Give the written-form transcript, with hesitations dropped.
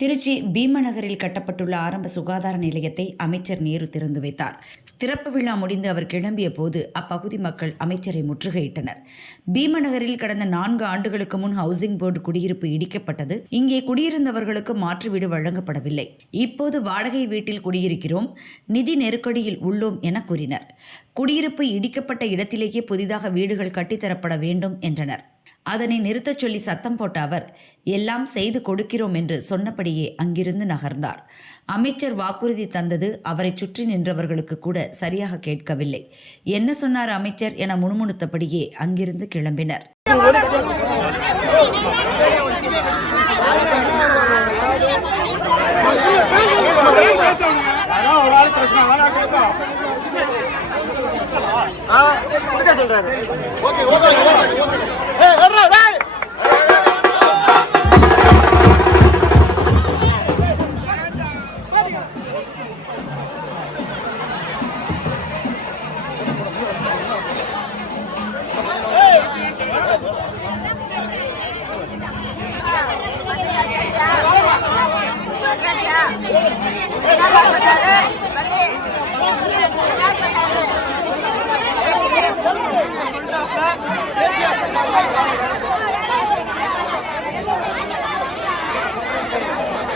திருச்சி பீமநகரில் கட்டப்பட்டுள்ள ஆரம்ப சுகாதார நிலையத்தை அமைச்சர் நேரு திறந்து வைத்தார். திறப்பு விழா முடிந்து அவர் கிளம்பிய போது அப்பகுதி மக்கள் அமைச்சரை முற்றுகையிட்டனர். பீமநகரில் கடந்த 4 ஆண்டுகளுக்கு முன் ஹவுசிங் போர்டு குடியிருப்பு இடிக்கப்பட்டது. இங்கே குடியிருந்தவர்களுக்கு மாற்று வீடு வழங்கப்படவில்லை. இப்போது வாடகை வீட்டில் குடியிருக்கிறோம், நிதி நெருக்கடியில் உள்ளோம் என கூறினர். குடியிருப்பு இடிக்கப்பட்ட இடத்திலேயே புதிதாக வீடுகள் கட்டித்தரப்பட வேண்டும் என்றனர். அதனை நிறுத்தச் சொல்லி சத்தம் போட்ட அவர், எல்லாம் செய்து கொடுக்கிறோம் என்று சொன்னபடியே அங்கிருந்து நகர்ந்தார். அமைச்சர் வாக்குறுதி தந்தது அவரை சுற்றி நின்றவர்களுக்கு கூட சரியாக கேட்கவில்லை. என்ன சொன்னார் அமைச்சர் என முணுமுணுத்தபடியே அங்கிருந்து கிளம்பினர். சொல்றாரு.